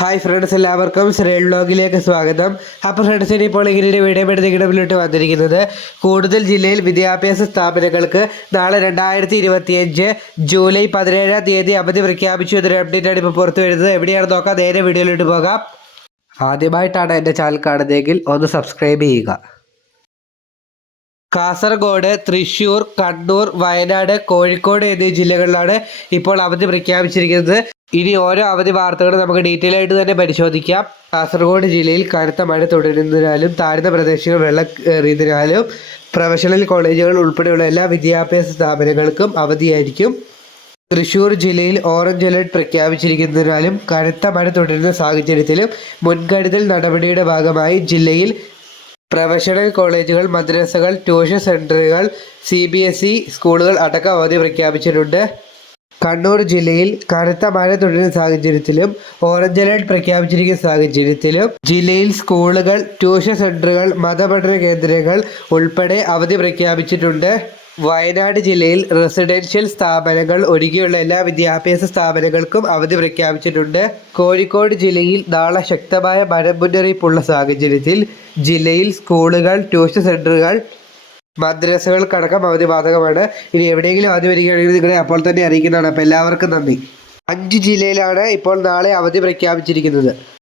Hi friends എല്ലാവർക്കും ശ്രേൽ ലോഗിലേക്ക് സ്വാഗതം. അപ്പോൾ ഫ്രണ്ട്സ് ഇനിയിപ്പോൾ ഇങ്ങനെ വീഡിയോ എടുത്തിട്ട് വന്നിരിക്കുന്നത് കൂടുതൽ ജില്ലയിൽ വിദ്യാഭ്യാസ സ്ഥാപനങ്ങൾക്ക് നാളെ രണ്ടായിരത്തി ഇരുപത്തിയഞ്ച് ജൂലൈ പതിനേഴാം തീയതി അവധി പ്രഖ്യാപിച്ചു എന്നൊരു അപ്ഡേറ്റാണ് ഇപ്പോൾ പുറത്തു വരുന്നത്. എവിടെയാണ് നോക്കാം. നേരെ വീഡിയോയിലോട്ട് പോകാം. ആദ്യമായിട്ടാണ് എന്റെ ചാനൽ കാണുന്നതെങ്കിൽ ഒന്ന് സബ്സ്ക്രൈബ് ചെയ്യുക. കാസർഗോഡ് തൃശ്ശൂർ കണ്ണൂർ വയനാട് കോഴിക്കോട് എന്നീ ജില്ലകളിലാണ് ഇപ്പോൾ അവധി പ്രഖ്യാപിച്ചിരിക്കുന്നത്. ഇനി ഓരോ അവധി വാർത്തകളും നമുക്ക് ഡീറ്റെയിൽ ആയിട്ട് തന്നെ പരിശോധിക്കാം. കാസർഗോഡ് ജില്ലയിൽ കനത്ത മഴ തുടരുന്നതിനാലും താഴ്ന്ന പ്രദേശങ്ങൾ വെള്ളം കയറിയതിനാലും പ്രൊഫഷണൽ കോളേജുകൾ ഉൾപ്പെടെയുള്ള എല്ലാ വിദ്യാഭ്യാസ സ്ഥാപനങ്ങൾക്കും അവധിയായിരിക്കും. തൃശൂർ ജില്ലയിൽ ഓറഞ്ച് അലർട്ട് പ്രഖ്യാപിച്ചിരിക്കുന്നതിനാലും കനത്ത മഴ തുടരുന്ന സാഹചര്യത്തിലും മുൻകരുതൽ നടപടിയുടെ ഭാഗമായി ജില്ലയിൽ പ്രൊഫഷണൽ കോളേജുകൾ മദ്രസകൾ ട്യൂഷൻ സെന്ററുകൾ സി ബി എസ് ഇ സ്കൂളുകൾ അടക്കം അവധി പ്രഖ്യാപിച്ചിട്ടുണ്ട്. കണ്ണൂർ ജില്ലയിൽ കനത്ത മഴ തുടരുന്ന സാഹചര്യത്തിലും ഓറഞ്ച് അലർട്ട് പ്രഖ്യാപിച്ചിരിക്കുന്ന സാഹചര്യത്തിലും ജില്ലയിൽ സ്കൂളുകൾ ട്യൂഷൻ സെന്ററുകൾ മതപഠന കേന്ദ്രങ്ങൾ ഉൾപ്പെടെ അവധി പ്രഖ്യാപിച്ചിട്ടുണ്ട്. വയനാട് ജില്ലയിൽ റെസിഡൻഷ്യൽ സ്ഥാപനങ്ങൾ ഒഴികെയുള്ള എല്ലാ വിദ്യാഭ്യാസ സ്ഥാപനങ്ങൾക്കും അവധി പ്രഖ്യാപിച്ചിട്ടുണ്ട്. കോഴിക്കോട് ജില്ലയിൽ നാളെ ശക്തമായ മഴ മുന്നറിയിപ്പുള്ള സാഹചര്യത്തിൽ ജില്ലയിൽ സ്കൂളുകൾ ട്യൂഷൻ സെന്ററുകൾ മദ്രസകൾക്കടക്കം അവധി ബാധകമാണ് ഇനി എവിടെയെങ്കിലും അവധി വരികയാണെങ്കിൽ നിങ്ങളെ അപ്പോൾ തന്നെ അറിയിക്കുന്നതാണ്. അപ്പോൾ എല്ലാവർക്കും നന്ദി. അഞ്ച് ജില്ലയിലാണ് ഇപ്പോൾ നാളെ അവധി പ്രഖ്യാപിച്ചിരിക്കുന്നത്.